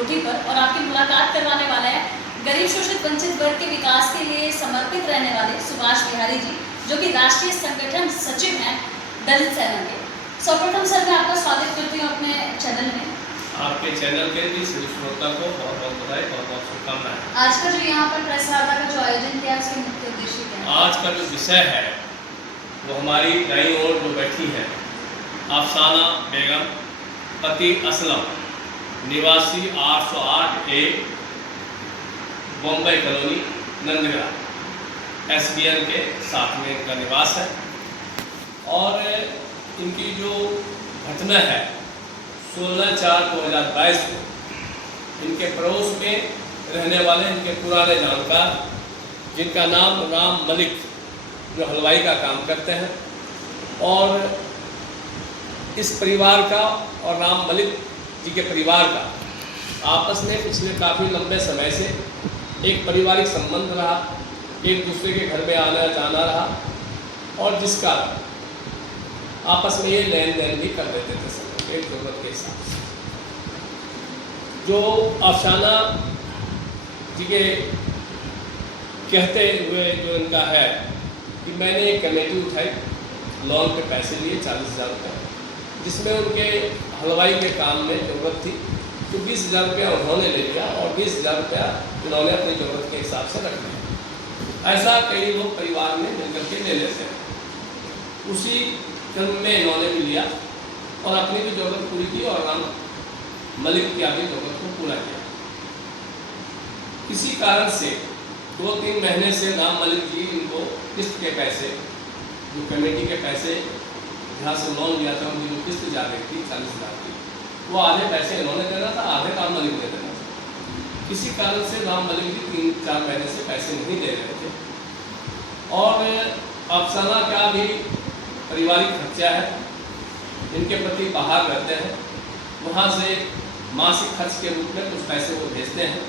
कोठी पर और आपकी मुलाकात करवाने वाले हैं गरीब शोषित वंचित वर्ग के विकास के लिए समर्पित रहने वाले सुभाष बिहारी जी, जो कि राष्ट्रीय संगठन सचिव हैं दलित सेना के। सर्वप्रथम सर मैं आपका स्वागत करती हूँ अपने चैनल में। आपके चैनल के भी सभी श्रोता को बहुत बहुत बधाई, बहुत बहुत शुभकामनाएं। आज का जो यहाँ पर प्रेस वार्ता का जो आयोजन किया उसके मुख्य उद्देश्य क्या है? आज का जो विषय है वो हमारी दाईं ओर जो बैठी है अफसाना बेगम, पति असलम, निवासी 808A Bombay colony Nandgarh, SBN के साथ में इनका निवास है। और इनकी जो घटना है 16/4/2022 को इनके पड़ोस में रहने वाले इनके पुराने जानकार, जिनका नाम राम मलिक, जो हलवाई का काम करते हैं, और इस परिवार का और राम मलिक जी के परिवार का आपस में पिछले काफ़ी लंबे समय से एक पारिवारिक संबंध रहा, एक दूसरे के घर में आना जाना रहा, और जिसका आपस में ये लेन देन भी कर लेते थे सब एक जरूरत के हिसाब से। जो अफसाना जी के कहते हुए जो इनका है कि मैंने एक कमेटी उठाई, लोन के पैसे लिए 40,000 रुपये, जिसमें उनके हलवाई के काम में ज़रूरत थी, तो 20,000 रुपया उन्होंने ले लिया और 20,000 रुपया उन्होंने अपनी ज़रूरत के हिसाब से रख लिया। ऐसा कई लोग परिवार में मिलकर के ले लेते हैं। उसी क्रम में इन्होंने भी लिया और अपनी भी ज़रूरत पूरी की और राम मलिक की आगे ज़रूरत को पूरा किया। इसी कारण से 2-3 महीने से राम मलिक जी इनको किस्त के पैसे, जो कमेटी के पैसे जहाँ से लोन लिया था उनकी जो किस्त जा रही थी 40,000 की, वो आधे पैसे इन्होंने देना था, आधे राम मलिक ने देना था। किसी कारण से राम मलिक जी 3-4 महीने से पैसे नहीं दे रहे थे। और अफसाना का भी पारिवारिक खर्चा है, इनके पति बाहर रहते हैं, वहाँ से मासिक खर्च के रूप में कुछ पैसे वो भेजते हैं,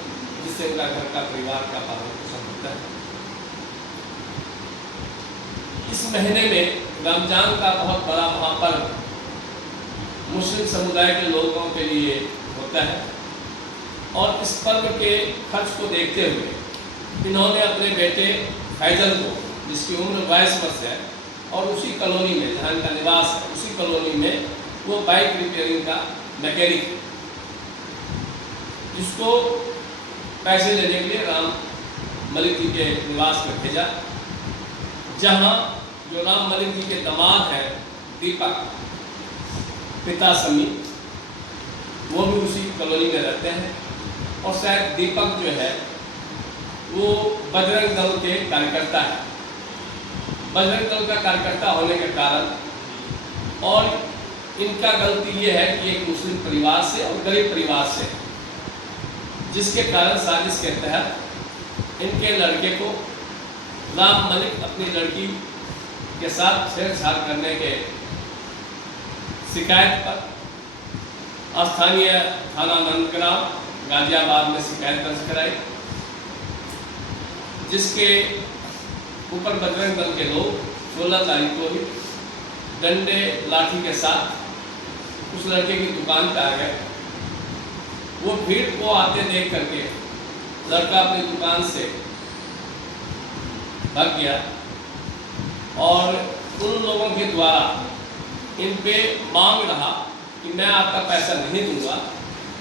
जिससे उनका घर का परिवार का पालन पोषण होता है। इस महीने में रमजान का बहुत बड़ा महापर्व मुस्लिम समुदाय के लोगों के लिए होता है, और इस पर्व के खर्च को देखते हुए इन्होंने अपने बेटे फैजल को, जिसकी उम्र 22 वर्ष है, और उसी कॉलोनी में जहाँ इनका निवास है, उसी कॉलोनी में वो बाइक रिपेयरिंग का मैकेनिक, जिसको पैसे लेने के लिए राम मलिक जी के निवास में भेजा, जहाँ जो राम मलिक जी के दामाद हैं दीपक, पिता समी, वो भी उसी कॉलोनी में रहते हैं। और शायद दीपक जो है वो बजरंग दल के कार्यकर्ता है। बजरंग दल का कार्यकर्ता होने के कारण और इनका गलती ये है कि एक मुस्लिम परिवार से और गरीब परिवार से, जिसके कारण साजिश के तहत इनके लड़के को राम मलिक अपनी लड़की के साथ छेड़छाड़ करने के शिकायत पर स्थानीय थाना नंदग्राम गाजियाबाद में शिकायत दर्ज कराई, जिसके ऊपर बजरंग दल के लोग 16 तारीख को ही डंडे लाठी के साथ उस लड़के की दुकान पर आ गए। वो भीड़ को आते देख करके लड़का अपनी दुकान से भाग गया, और उन लोगों के द्वारा इन पे मांग रहा कि मैं आपका पैसा नहीं दूंगा,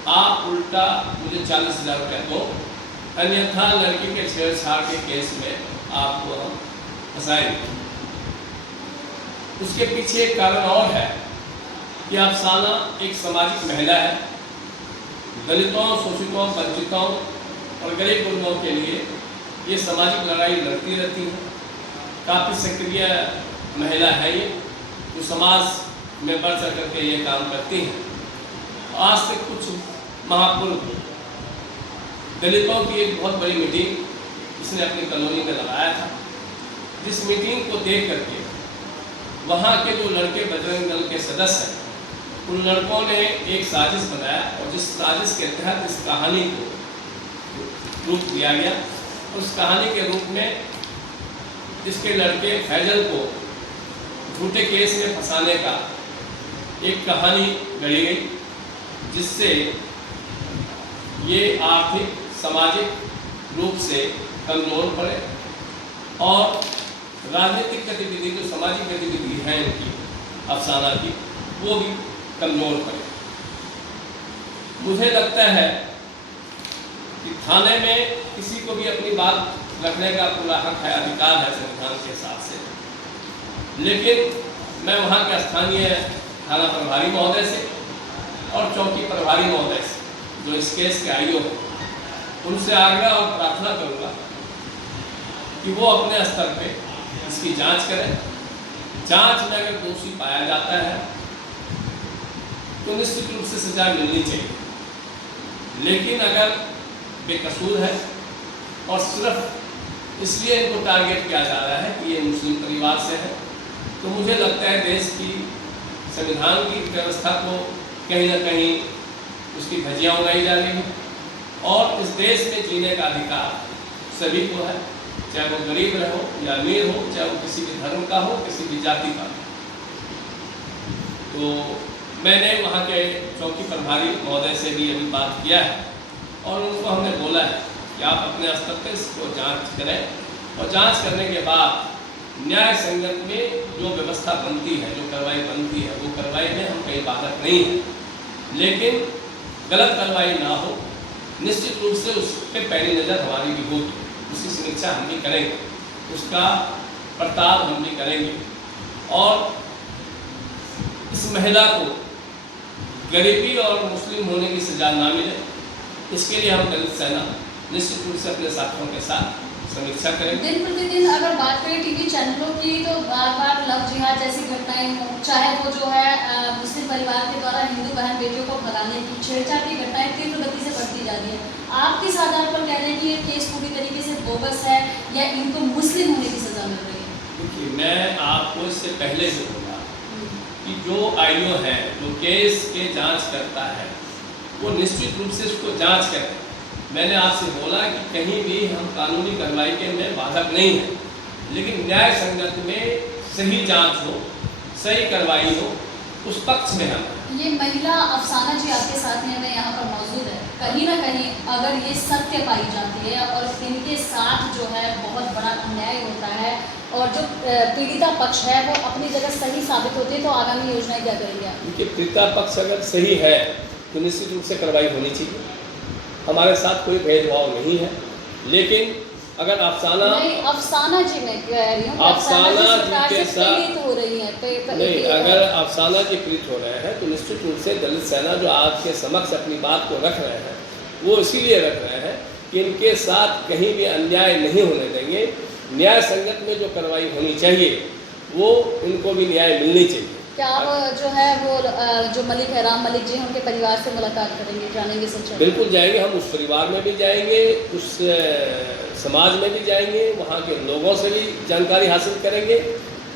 आप उल्टा मुझे 40,000 रुपया दो, अन्यथा लड़की के छेड़छाड़ के केस में आपको हम फंसाएंगे। उसके पीछे एक कारण और है कि अफसाना एक सामाजिक महिला है, दलितों, शोषितों, वंचितों और गरीब गुरबों के लिए ये सामाजिक लड़ाई लड़ती रहती है। काफ़ी सक्रिय महिला है ये, जो समाज में बढ़ चढ़ करके ये काम करती हैं। आज से कुछ माह पूर्व दलितों की एक बहुत बड़ी मीटिंग इसने अपनी कॉलोनी में लगाया था, जिस मीटिंग को देख करके वहाँ के जो लड़के बजरंग दल के सदस्य हैं, उन लड़कों ने एक साजिश बनाया, और जिस साजिश के तहत इस कहानी को रूप दिया गया। उस कहानी के रूप में जिसके लड़के फैजल को झूठे केस में फंसाने का एक कहानी गढ़ी गई, जिससे ये आर्थिक सामाजिक रूप से कमज़ोर पड़े और राजनीतिक गतिविधि जो सामाजिक गतिविधि है इनकी अफसाना की वो भी कमज़ोर पड़े। मुझे लगता है कि थाने में किसी को भी अपनी बात रखने का पूरा हक है, अधिकार है संविधान के हिसाब से, लेकिन मैं वहाँ के स्थानीय थाना प्रभारी महोदय से और चौकी प्रभारी महोदय से जो इस केस के आईओ हैं उनसे आग्रह और प्रार्थना करूँगा कि वो अपने स्तर पे इसकी जांच करें। जांच में अगर दोषी पाया जाता है तो निश्चित रूप से सजा मिलनी चाहिए, लेकिन अगर बेकसूर है और सिर्फ इसलिए इनको टारगेट किया जा रहा है कि ये मुस्लिम परिवार से है, तो मुझे लगता है देश की संविधान की व्यवस्था को कहीं ना कहीं उसकी धज्जियाँ उड़ाई जा रही है और इस देश में जीने का अधिकार सभी को है, चाहे वो गरीब रहो या अमीर हो, चाहे वो किसी भी धर्म का हो, किसी भी जाति का हो। तो मैंने वहाँ के चौकी प्रभारी महोदय से भी अभी बात किया है और उनको हमने बोला है कि आप अपने स्तर पर इसको जांच करें और जांच करने के बाद न्याय संगत में जो व्यवस्था बनती है, जो कार्रवाई बनती है, वो कार्रवाई में हम कहीं बाधक नहीं हैं, लेकिन गलत कार्रवाई ना हो, निश्चित रूप से उस पर पैनी नज़र हमारी भी होगी, उसकी समीक्षा हम भी करेंगे, उसका पड़ताल हम भी करेंगे और इस महिला को गरीबी और मुस्लिम होने की सजा ना मिले, इसके लिए हम दलित सेना निश्चित रूप से अपने साथियों के साथ समीक्षा करेंगे। दिन प्रतिदिन अगर बात करें टीवी चैनलों की तो बार बार लव जिहाद जैसी घटनाएं हों, चाहे वो जो है मुस्लिम परिवार के द्वारा हिंदू बहन बेटियों को भगाने की छेड़छाड़ की घटनाएं तीव्र गति से बढ़ती जा रही है। आप किस आधार पर कह रहे हैं कि ये केस पूरी तरीके से बोगस है या इनको मुस्लिम होने की सजा मिल रही है? देखिए, मैं आपको इससे पहले से बोला कि जो आईओ है, जो केस के जाँच करता है, वो निश्चित रूप से उसको जाँच करें। मैंने आपसे बोला कि कहीं भी हम कानूनी कार्रवाई के में बाधक नहीं है, लेकिन न्याय संगत में सही जांच हो, सही कार्रवाई हो, उस पक्ष में हम। ये महिला अफसाना जी आपके साथ में यहाँ पर मौजूद है, कहीं ना कहीं अगर ये सत्य पाई जाती है और इनके साथ जो है बहुत बड़ा अन्याय होता है और जो पीड़िता पक्ष है वो अपनी जगह सही साबित होती है, तो आगामी योजनाएं क्या करेंगे आप? क्योंकि पीड़िता पक्ष अगर सही है तो निश्चित रूप से कार्रवाई होनी चाहिए, हमारे साथ कोई भेदभाव नहीं है, लेकिन अगर अफसाना जी मैं कह रही हूँ अफसाना जी के साथ हो रही है नहीं, अगर अफसाना जी पीड़ित हो रहे हैं तो निश्चित रूप से दलित सेना जो आपके समक्ष अपनी बात को रख रहे हैं वो इसीलिए रख रहे हैं कि इनके साथ कहीं भी अन्याय नहीं होने देंगे। न्याय संगत में जो कार्रवाई होनी चाहिए वो इनको भी न्याय मिलनी चाहिए। क्या आप जो है वो जो मलिक है, राम मलिक जी, उनके परिवार से मुलाकात करेंगे, जानेंगे सच्चाई? बिल्कुल जाएंगे, हम उस परिवार में भी जाएंगे, उस समाज में भी जाएंगे, वहाँ के लोगों से भी जानकारी हासिल करेंगे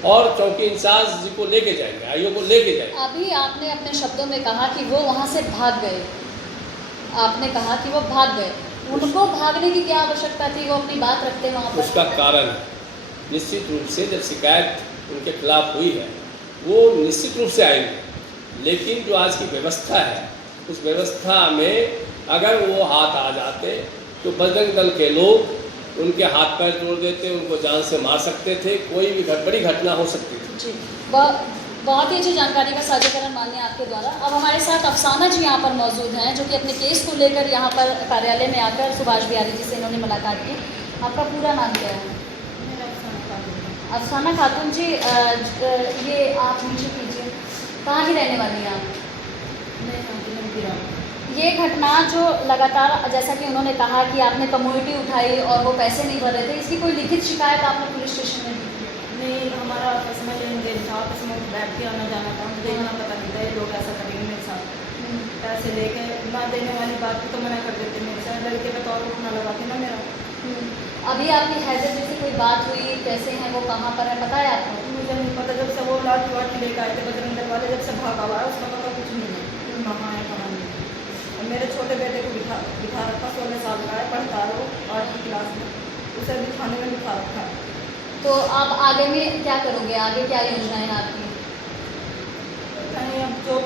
और चौकी इंचार्ज जी को लेके जाएंगे, आईओ को लेके जाएंगे। अभी आपने अपने शब्दों में कहा कि वो वहाँ से भाग गए, आपने कहा कि वो भाग गए, उनको भागने की क्या आवश्यकता थी? वो अपनी बात रखते वहाँ पर। उसका कारण निश्चित रूप से जब शिकायत उनके खिलाफ हुई है वो निश्चित रूप से आएंगे, लेकिन जो आज की व्यवस्था है उस व्यवस्था में अगर वो हाथ आ जाते तो बजरंग दल के लोग उनके हाथ पैर तोड़ देते, उनको जान से मार सकते थे, कोई भी बड़ी घटना हो सकती थी। जी, बहुत ही अच्छी जानकारी का साझाकरण माननीय आपके द्वारा। अब हमारे साथ अफसाना जी यहाँ पर मौजूद हैं जो कि अपने केस को लेकर यहाँ पर कार्यालय में आकर सुभाष बिहारी जी से इन्होंने मुलाकात की। आपका पूरा नाम क्या है? अफसाना खातून जी, ये आप नीचे कीजिए, कहाँ की रहने वाली हैं आप? ये घटना जो लगातार, जैसा कि उन्होंने कहा कि आपने कम्युनिटी उठाई और वो पैसे नहीं भर रहे थे, इसकी कोई लिखित शिकायत आपने पुलिस स्टेशन में दी? नहीं, हमारा आपस में लेन देन था, आपस में बैठ के आना जाना था, मुझे इतना पता नहीं था ये लोग ऐसा करेंगे मेरे साथ। पैसे लेके ना देने वाली बात को तो मना कर देते मेरे साथ, लड़के पे तौर उठना लगाते ना मेरा। अभी आपकी हैदर जी से कोई बात हुई, कैसे हैं वो, कहाँ पर है, पता है आपको? मुझे नहीं पता, जब से वो लाठी वाठी लेकर आए थे बजरंग दल वाले, जब से भागा हुआ है उसका पता कुछ नहीं है कहाँ है कहाँ नहीं। और मेरे छोटे बेटे को बिठा रखा, 16 साल का है, पढ़ता है वो 8वीं क्लास में, उसे भी खाने में बिठा रखा है। तो आप आगे में क्या करोगे, आगे क्या योजनाएं हैं आपकी? नहीं, अब जो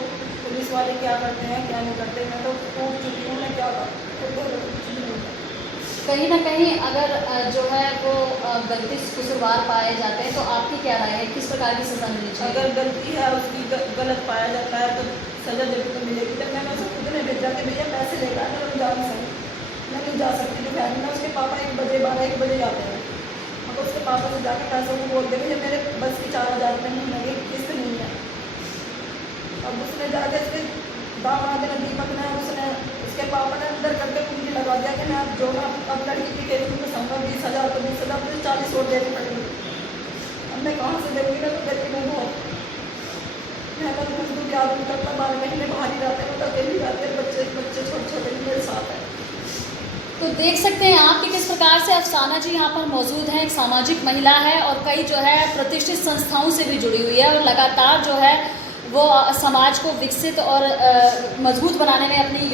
पुलिस वाले क्या करते हैं क्या नहीं करते, मैं तो पूछ चुकी हूँ, मैं क्या कुछ नहीं होता। कहीं ना कहीं अगर जो है वो गलती कसूरवार पाए जाते हैं तो आपकी क्या राय है, किस प्रकार की सजा मिलनी चाहिए? अगर गलती है उसकी गलत पाया जाता है तो सजा जरूर तो मिलेगी। जब मैंने उसे खुद ने भेजा कि भैया पैसे लेकर आए तो जा नहीं सकती, मैं नहीं जा सकती दोपहर में। उसके पापा 1 बजे 12-1 बजे जाते हैं, मगर उसके पापा से जाकर पैसों को बोल दे भैया मेरे बस की 4000 रुपये महीने की किस्त नहीं है। अब उसने जाके उसके दामाद ने दीपक ने उसने उसके पापा ने अंदर करके कुंजी लगा दिया कि मैं जो मैं अब लड़की की केस में संभव 20,000 तो 20,000 मुझे 40 और देनी पड़ेगी। अब मैं कहाँ से देंगी ना, तो गरीब हूँ बहुत, मैं बस मजदूरी आदमी करता 12 महीने बाहर ही रहते हैं, तो अकेली रहते हैं, बच्चे छोटे छोटे मेरे साथ हैं। तो देख सकते हैं आप कि किस प्रकार से अफसाना जी यहाँ पर मौजूद हैं। एक सामाजिक महिला है और कई जो है प्रतिष्ठित संस्थाओं से भी जुड़ी हुई है और लगातार जो है वो समाज को विकसित और मजबूत बनाने में अपनी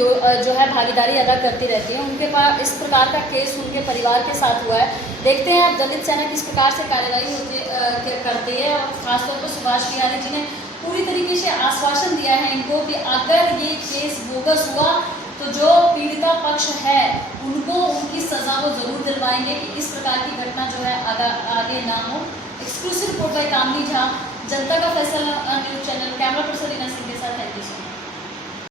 जो है भागीदारी अदा करती रहती है। उनके पास इस प्रकार का केस उनके परिवार के साथ हुआ है। देखते हैं अब दलित सेना किस प्रकार से कार्रवाई करती है और खासतौर पर सुभाष बिहारी जी ने पूरी तरीके से आश्वासन दिया है इनको कि अगर ये केस बोगस हुआ तो जो पीड़िता पक्ष है उनको उनकी सज़ा वो ज़रूर दिलवाएंगे कि इस प्रकार की घटना जो है आगे ना हो। एक्सक्लूसिव रिपोर्ट बाय कामनी झा, जनता का फैसला news channel, camera person Reena Singh के साथ। Thank you so much.